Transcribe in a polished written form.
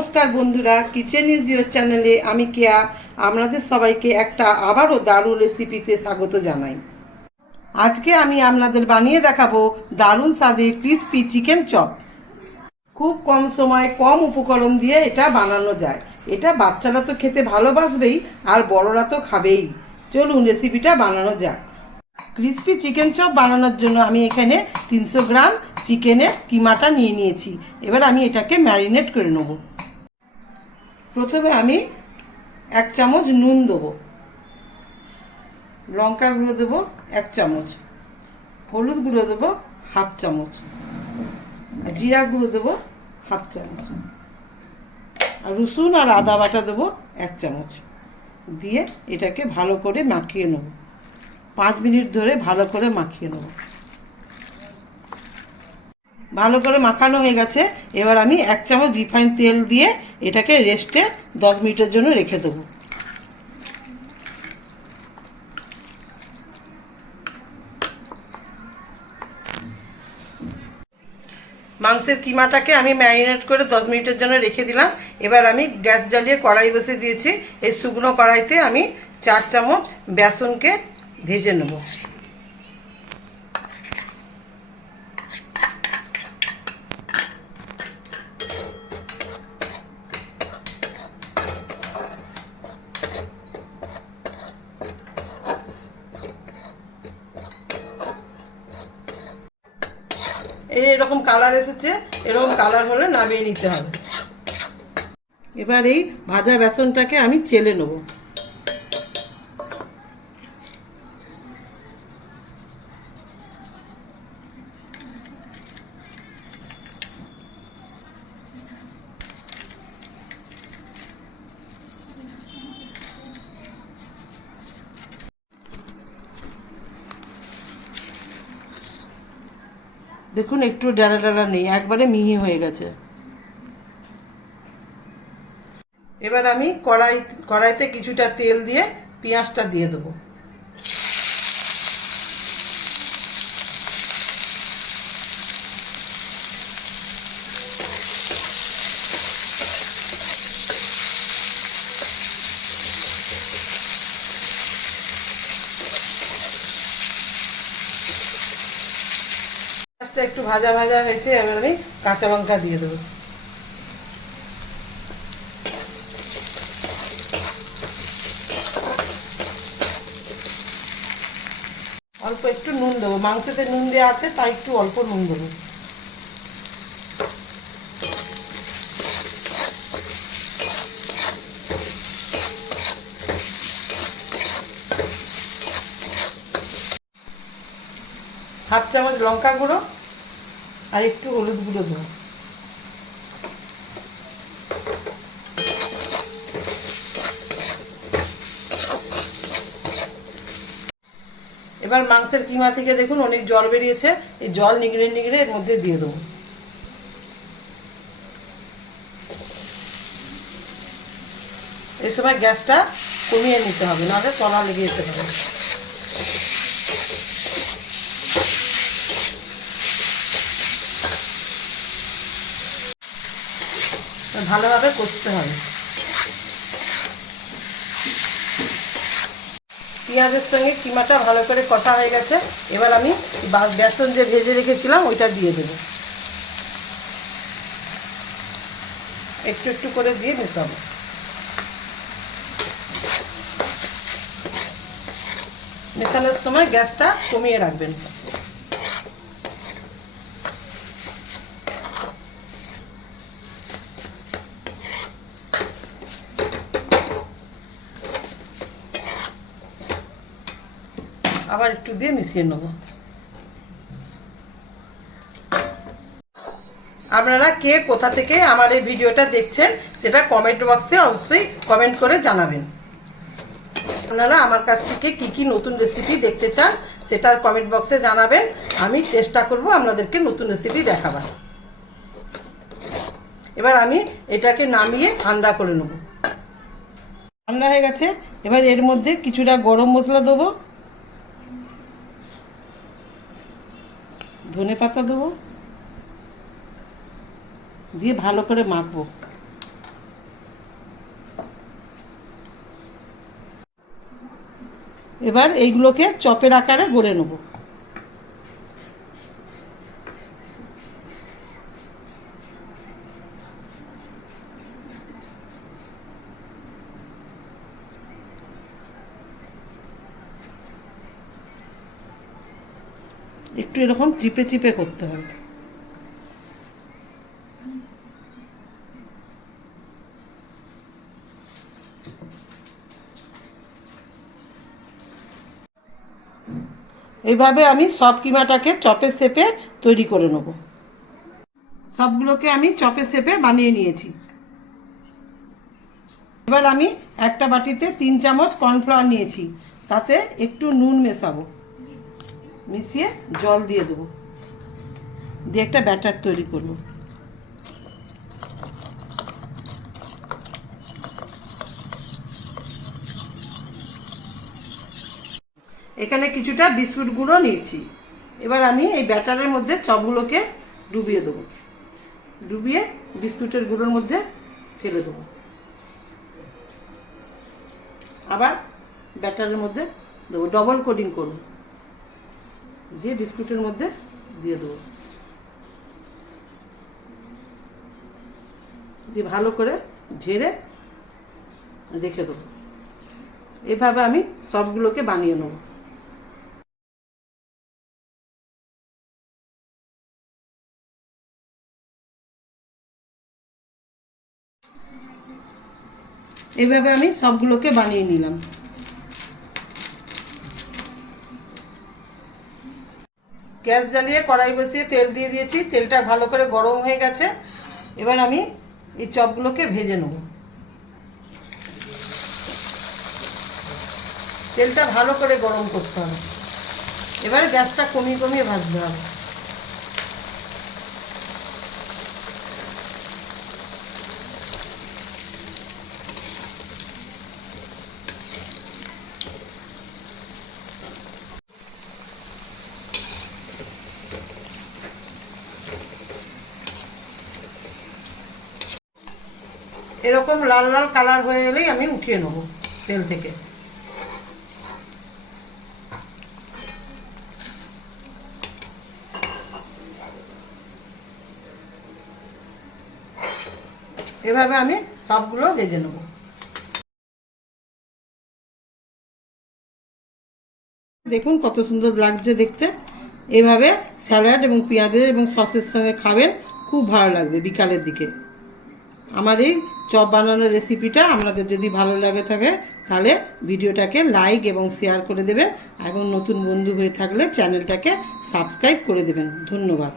নমস্কার বন্ধুরা, kitchen is your চ্যানেলে আমি কেয়া আপনাদের সবাইকে একটা আবারও দারুণ রেসিপিতে স্বাগত জানাই। আজকে আমি আপনাদের বানিয়ে দেখাবো দারুণ স্বাদে ক্রিস্পি চিকেন চপ। খুব কম সময় কম উপকরণ দিয়ে এটা বানানো যায়। এটা বাচ্চারা তো খেতে ভালোবাসবেই আর বড়রা তো খাবেই। চলুন রেসিপিটা বানানো যাক। ক্রিস্পি চিকেন চপ বানানোর জন্য আমি এখানে 300 গ্রাম চিকেনের কিমাটা নিয়ে নিয়েছি। এবার আমি এটাকে ম্যারিনেট করে নেব। প্রথমে আমি 1 চামচ নুন দেবো, লঙ্কা গুঁড়ো দেবো 1 চামচ, হলুদ গুঁড়ো দেবো 1/2 চামচ, আর জিরা গুঁড়ো দেবো 1/2 চামচ, আর রসুন আর আদা বাটা দেবো 1 চামচ। দিয়ে এটাকে ভালো করে মাখিয়ে নেব। 5 মিনিট ধরে ভালো করে মাখিয়ে নেব। ভালো করে মাখানো হয়ে গেছে। এবার আমি 1 চামচ রিফাইন তেল দিয়ে এটাকে রেস্টে 10 মিনিটের জন্য রেখে দেবো। মাংসের কিমাটাকে আমি ম্যারিনেট করে 10 মিনিটের জন্য রেখে দিলাম। এবার আমি গ্যাস জ্বালিয়ে কড়াই বসে দিয়েছি। এই শুকনো কড়াইতে আমি 4 চামচ বেসনকে ভেজে নেব। এরকম কালার এসেছে, এরকম কালার হলে নামিয়ে নিতে হবে। এবার এই ভাজা বেসনটাকে আমি চেলে নেব। দেখুন একটু ডালা ডালা নেই, একবারে মিহি হয়ে গেছে। এবার আমি কড়াইতে কিছুটা তেল দিয়ে পেঁয়াজটা দিয়ে দেবো। একটু ভাজা ভাজা হয়েছে, এবার আমি কাঁচা লঙ্কা দিয়ে দেবো। অল্প একটু নুন দেবো, মাংসতে নুন দেওয়া আছে তাই একটু অল্প নুন দেবো। হাফ চামচ লঙ্কা গুঁড়ো আর একটু হলুদ গুঁড়ো দেবো। এবার মাংসের কিমা থেকে দেখুন অনেক জল বেরিয়েছে। এই জল নিগড়ে নিগড়ে এর মধ্যে দিয়ে দেবো। এই সময় গ্যাসটা কমিয়ে নিতে হবে, নাহলে তলা লেগে যেতে পারে। ভালোভাবে কষতে হবে। পেঁয়াজের সঙ্গে কিমাটা ভালো করে কষা হয়ে গেছে। এবার আমি বেসন যে ভেজে রেখেছিলাম ওইটা দিয়ে দেবো। একটু একটু করে দিয়ে মেশাবো। মেশানোর সময় গ্যাসটা কমিয়ে রাখবেন। আবার একটু দিয়ে মিশিয়ে নেব। আপনারা কে কোথা থেকে আমার এই ভিডিওটা দেখছেন সেটা কমেন্ট বক্সে অবশ্যই কমেন্ট করে জানাবেন। আপনারা আমার কাছ থেকে কি কি নতুন রেসিপি দেখতে চান সেটা কমেন্ট বক্সে জানাবেন। আমি চেষ্টা করব আপনাদেরকে নতুন রেসিপি দেখাবার। এবার আমি এটাকে নামিয়ে ঠান্ডা করে নেব। ঠান্ডা হয়ে গেছে। এবার এর মধ্যে কিছুটা গরম মশলা দেবো, ধনে পাতা দেবো, দিয়ে ভালো করে মাখবো। এবার এইগুলোকে চপের আকারে গড়ে নেব। একটু এরকম চিপে চিপে করতে হবে। এইভাবে আমি সব কিমাটাকে চপের শেপে তৈরি করে নেব। সবগুলোকে আমি চপের শেপে বানিয়ে নিয়েছি। এবার আমি একটা বাটিতে 3 চামচ কর্নফ্লাওয়ার নিয়েছি, তাতে একটু নুন মেশাবো, মিশিয়ে জল দিয়ে দেবো, দিয়ে একটা ব্যাটার তৈরি করব। এখানে কিছুটা বিস্কুট গুঁড়ো নিয়েছি। এবার আমি এই ব্যাটারের মধ্যে চপগুলোকে ডুবিয়ে দেবো, ডুবিয়ে বিস্কুটের গুঁড়োর মধ্যে ফেলে দেবো, আবার ব্যাটারের মধ্যে দেবো, ডবল কোটিং করব, দিয়ে বিস্কুটের মধ্যে দিয়ে দেবো, দিয়ে ভালো করে ঝেড়ে রেখে দেবো। এভাবে আমি সবগুলোকে বানিয়ে নেব। এভাবে আমি সবগুলোকে বানিয়ে নিলাম। গ্যাস জ্বালিয়ে কড়াই বসিয়ে তেল দিয়ে দিয়েছি, তেলটা ভালো করে গরম হয়ে গেছে। এবার আমি এই চপগুলোকে ভেজে নেব। তেলটা ভালো করে গরম করতে হবে। এবার গ্যাসটা কমিয়ে কমিয়ে ভাজতে হবে। এরকম লাল লাল কালার হয়ে গেলেই আমি উঠিয়ে নেব তেল থেকে। এভাবে আমি সবগুলো ভেজে নেব। দেখুন কত সুন্দর লাগছে দেখতে। এভাবে স্যালাড এবং পেঁয়াজের এবং সসের সঙ্গে খাবেন, খুব ভালো লাগবে বিকালের দিকে। আমার এই চপ বানানোর রেসিপিটা আপনাদের যদি ভালো লাগে থাকে তাহলে ভিডিওটাকে লাইক এবং শেয়ার করে দেবেন, এবং নতুন বন্ধু হয়ে থাকলে চ্যানেলটাকে সাবস্ক্রাইব করে দেবেন। ধন্যবাদ।